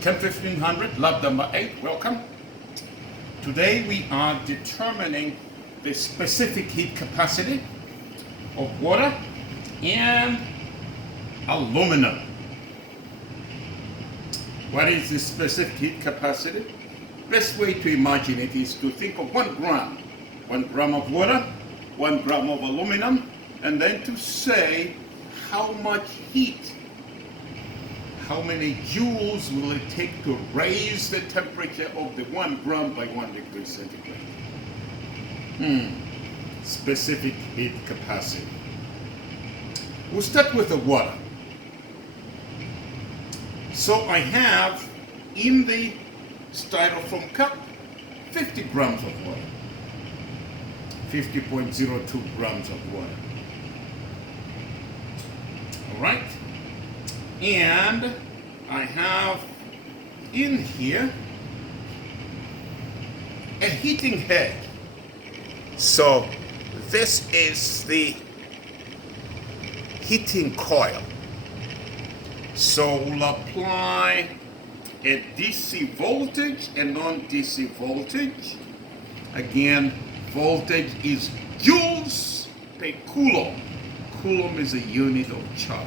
Chem 1500, lab number 8, welcome. Today we are determining the specific heat capacity of water and aluminum. What is the specific heat capacity? Best way to imagine it is to think of 1 gram. 1 gram of water, 1 gram of aluminum, and then to say how much heat, how many joules will it take to raise the temperature of the 1 gram by 1 degree centigrade. Specific heat capacity. We'll start with the water. So I have in the styrofoam cup 50 grams of water. 50.02 grams of water. All right? And I have in here a heating head. So this is the heating coil. So we'll apply a DC voltage and non-DC voltage. Again, voltage is joules per coulomb. Coulomb is a unit of charge.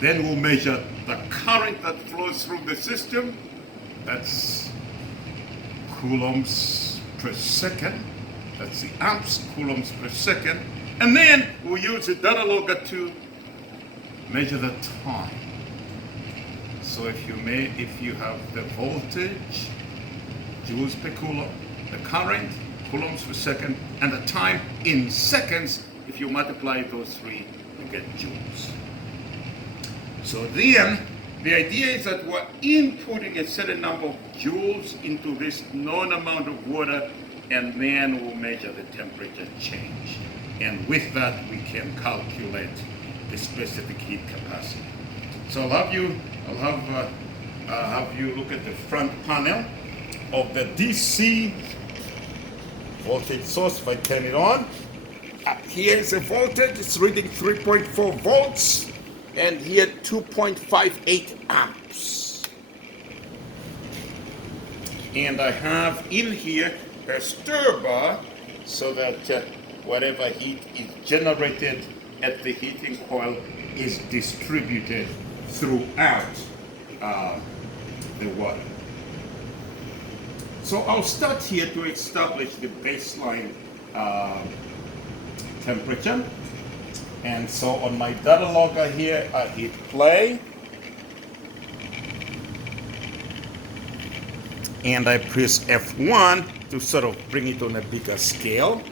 Then we'll measure the current that flows through the system. That's coulombs per second. That's the amps, coulombs per second. And then we'll use the data logger to measure the time. So if you have the voltage, joules per coulomb, the current, coulombs per second, and the time in seconds, if you multiply those three, you get joules. So then, the idea is that we're inputting a certain number of joules into this known amount of water, and then we'll measure the temperature change. And with that, we can calculate the specific heat capacity. So I'll have you look at the front panel of the DC voltage source. If I turn it on, up here is the voltage. It's reading 3.4 volts. And here 2.58 amps. And I have in here a stir bar so that whatever heat is generated at the heating coil is distributed throughout the water. So I'll start here to establish the baseline temperature. And so on my data logger here, I hit play. And I press F1 to sort of bring it on a bigger scale.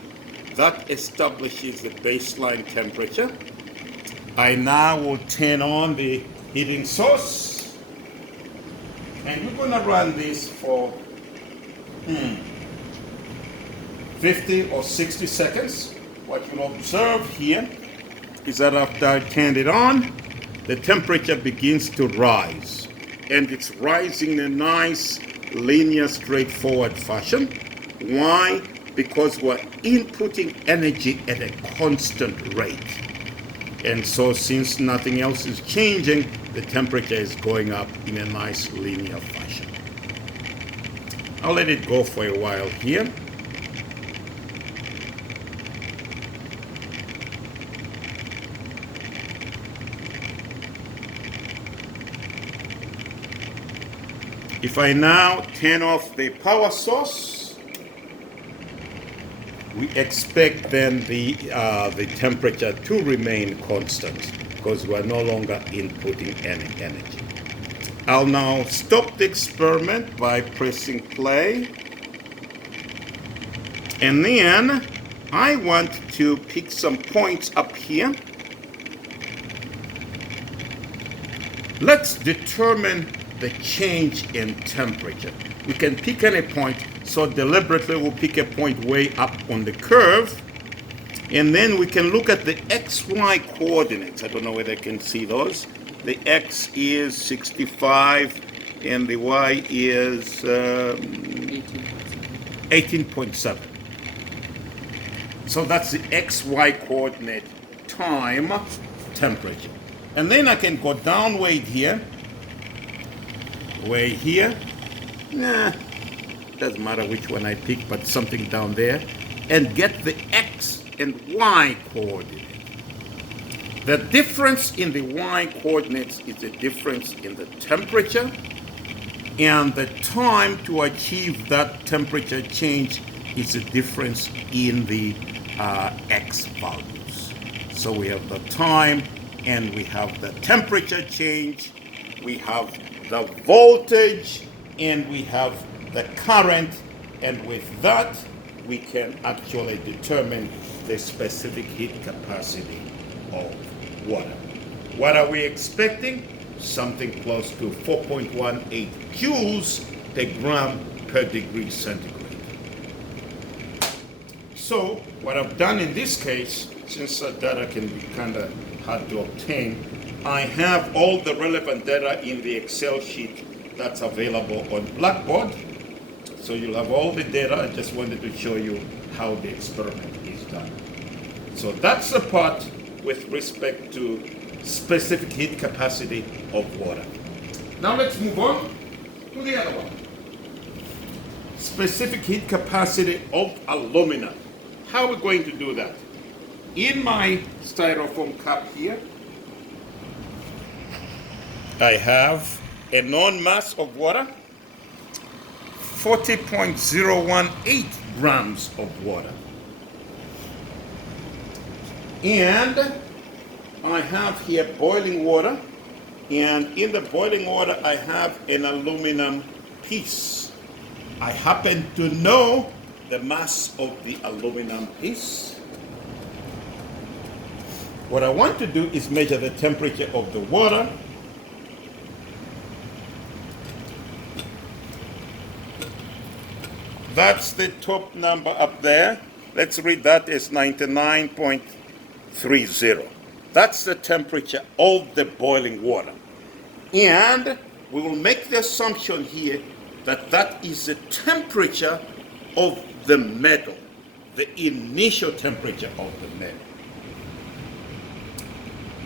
That establishes the baseline temperature. I now will turn on the heating source. And we're going to run this for 50 or 60 seconds. What you'll observe here is that after I turned it on, the temperature begins to rise. And it's rising in a nice, linear, straightforward fashion. Why? Because we're inputting energy at a constant rate. And so since nothing else is changing, the temperature is going up in a nice, linear fashion. I'll let it go for a while here. If I now turn off the power source, we expect then the temperature to remain constant because we're no longer inputting any energy. I'll now stop the experiment by pressing play. And then I want to pick some points up here. Let's determine the change in temperature. We can pick any point, so deliberately we'll pick a point way up on the curve, and then we can look at the XY coordinates. I don't know whether I can see those. The X is 65 and the Y is 18.7. So that's the XY coordinate time temperature. And then I can go downward here way here. Nah, doesn't matter which one I pick, but something down there, and get the X and Y coordinate. The difference in the Y coordinates is the difference in the temperature, and the time to achieve that temperature change is the difference in the X values. So we have the time and we have the temperature change, we have the voltage, and we have the current, and with that we can actually determine the specific heat capacity of water. What are we expecting? Something close to 4.18 joules per gram per degree centigrade. So what I've done in this case, since that data can be kind of hard to obtain, I have all the relevant data in the Excel sheet that's available on Blackboard. So you'll have all the data. I just wanted to show you how the experiment is done. So that's the part with respect to specific heat capacity of water. Now let's move on to the other one. Specific heat capacity of aluminum. How are we going to do that? In my styrofoam cup here, I have a known mass of water, 40.018 grams of water. And I have here boiling water, and in the boiling water I have an aluminum piece. I happen to know the mass of the aluminum piece. What I want to do is measure the temperature of the water. That's the top number up there. Let's read that as 99.30. That's the temperature of the boiling water. And we will make the assumption here that that is the temperature of the metal, the initial temperature of the metal.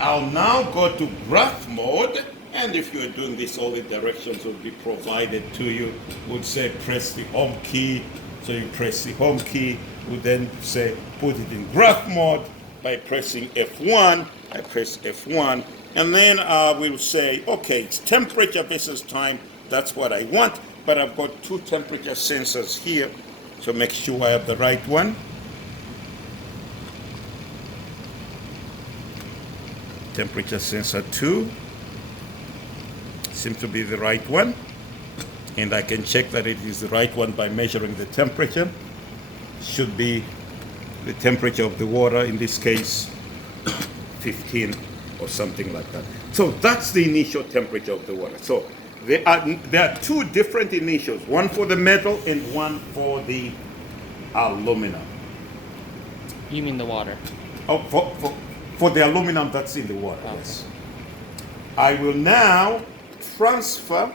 I'll now go to graph mode, and if you're doing this, all the directions will be provided to you. Would say press the home key, so you press the home key. Would then say put it in graph mode by pressing F1. I press F1, and then we'll say, okay, it's temperature versus time. That's what I want, but I've got two temperature sensors here, so make sure I have the right one. Temperature sensor 2 seems to be the right one, and I can check that it is the right one by measuring the temperature. Should be the temperature of the water, in this case 15 or something like that. So that's the initial temperature of the water. So there are two different initials, one for the metal and one for the aluminum. You mean the water? Oh, for the aluminum that's in the water, Okay. yes. I will now transfer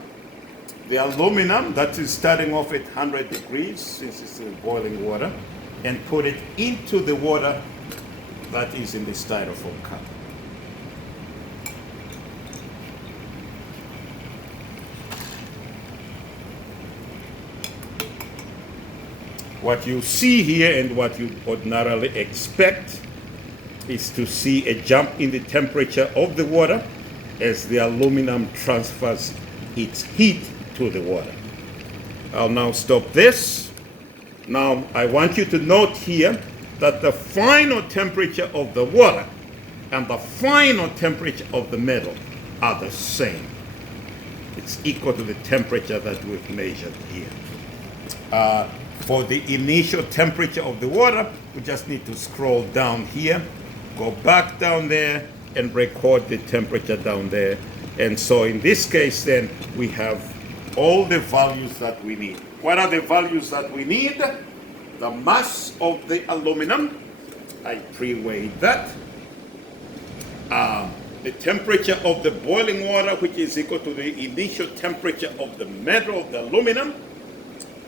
the aluminum that is starting off at 100 degrees, since it's in boiling water, and put it into the water that is in the styrofoam cup. What you see here and what you ordinarily expect is to see a jump in the temperature of the water as the aluminum transfers its heat to the water. I'll now stop this. Now I want you to note here that the final temperature of the water and the final temperature of the metal are the same. It's equal to the temperature that we've measured here. For the initial temperature of the water, we just need to scroll down here, go back down there, and record the temperature down there. And so in this case then, we have all the values that we need. What are the values that we need? The mass of the aluminum, I pre-weighed that. The temperature of the boiling water, which is equal to the initial temperature of the metal of the aluminum.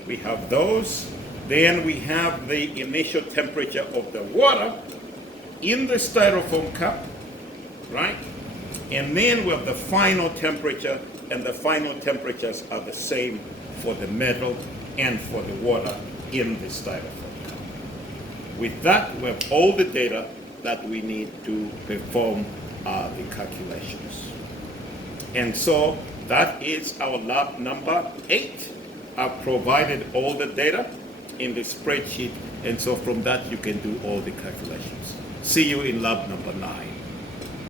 We have those. Then we have the initial temperature of the water in the styrofoam cup, right? And then we have the final temperature, and the final temperatures are the same for the metal and for the water in the styrofoam cup. With that, we have all the data that we need to perform the calculations. And so that is our lab number 8. I've provided all the data in the spreadsheet, and so from that you can do all the calculations. See you in lab number 9.